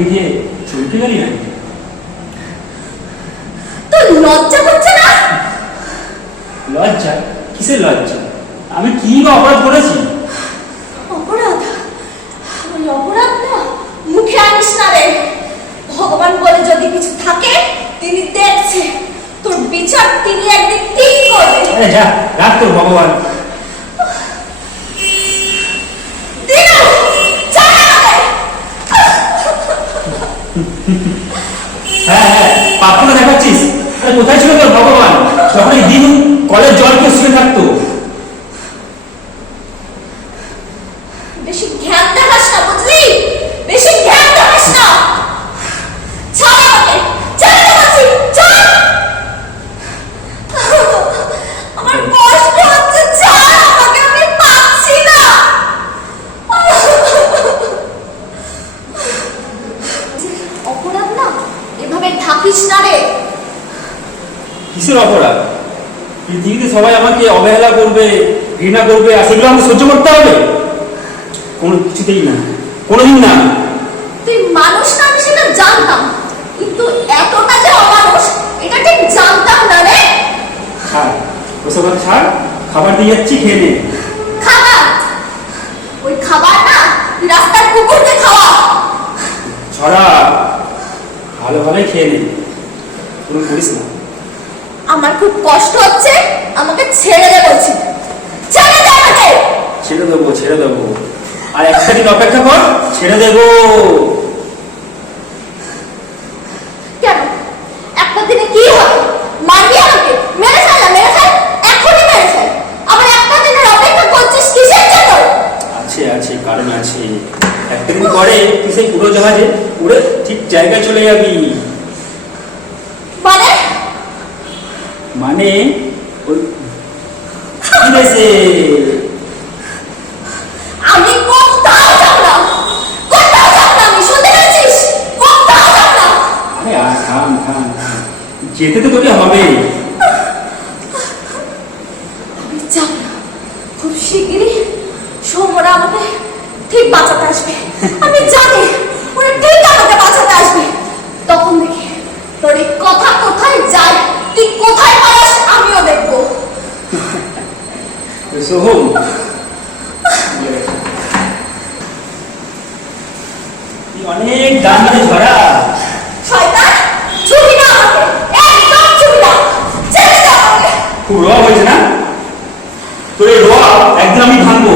দেখে চমকে গেলি নাকি? তোর লজ্জা করছে না? লজ্জা? কিসের লজ্জা? আমি কি বা অপরাধ করেছি? অপরাধ? ওই অপরাধ না মুখে আনিস না রে। ভগবান বলে যদি কিছু থাকে তিনি দেখছে, তোর বিচার তিনি একদিন ঠিক করবে। যা রাখ তোর ভগবান। হ্যাঁ হ্যাঁ, পাপনা দেখাচ্ছিস? আরে কোথায় ছিল তোর ভগবান যখন এই দিন কলের জলকে শুয়ে থাকতো? বেশি জ্ঞান দেখাস না, বুঝলি? বেশি জ্ঞান দেখাস না। ছাড় আমাকে, ছেড়ে দে বলছি, ছাড়। আমার কষ্ট হচ্ছে, ছাড় আমাকে, আমি পাচ্ছি না। অপরাধ না এভাবে থাকিস না রে। কিসের অপরাধ? পৃথিবীতে সবাই আমাকে অবহেলা করবে, ঘৃণা করবে, আর সেগুলো আমাকে সহ্য করতে হবে? কোনো কিছুতেই না, কোনোদিন না। তুই মানুষ না আমি সেটা জানতাম, কিন্তু এতটা যে অমানুষ এটা ঠিক জানতাম না রে। ছাড় ওসব কথা, ছাড়। খাবার দিয়ে যাচ্ছি, খেয়ে নে। খাবার? ওই খাবার না তুই রাস্তার কুকুরকে খাওয়া। ছড়া, ভালোভাবে খেয়ে নে, কোনো করিস না। আমার খুব কষ্ট হচ্ছে, আমাকে ছেড়ে দে বলছি, ছেড়ে দে আমাকে। ছেড়ে দেবো, ছেড়ে দেবো, আর একটা দিন অপেক্ষা কর, ছেড়ে দেবো। কেন? একটা দিনে কি হবে? মারবি আমাকে? মেরে ফেল না, মেরে ফেল, এখনই মেরে ফেল। আবার একটা দিনের অপেক্ষা করছিস কিসের জন্য? আছে আছে, কারণ আছে। একটা দিন পরে তুই সেই পুরো জাহাজে উড়ে ঠিক জায়গায় চলে যাবি। মানে? মানে ওই বিদেশে। আমি কোথাও যাব না, কোথাও যাব না, আমি শুনতে পেয়েছিস? কোথাও যাব না। আরে আর থাম থাম থাম, যেতে তো তোকে হবে। আমি যাব না, খুব শিগগিরই সৌম্যরা আমাকে ঠিক বাঁচাতে আসবে। আমি জানি ওরা ঠিক আমাকে বাঁচাতে আসবে। তখন দেখি তোর এই কথা কোথায় যায়, তুই কোথায় পালাস আমিও দেখবো। সোহম, অনেক গান মানে ঝরা। শয়তান, ছুবি না আমাকে, একদম ছুবি না, ছেড়ে দে আমাকে। খুব রোয়া হয়েছে না তোর? এই রোয়া একদিন আমি ভাঙবো।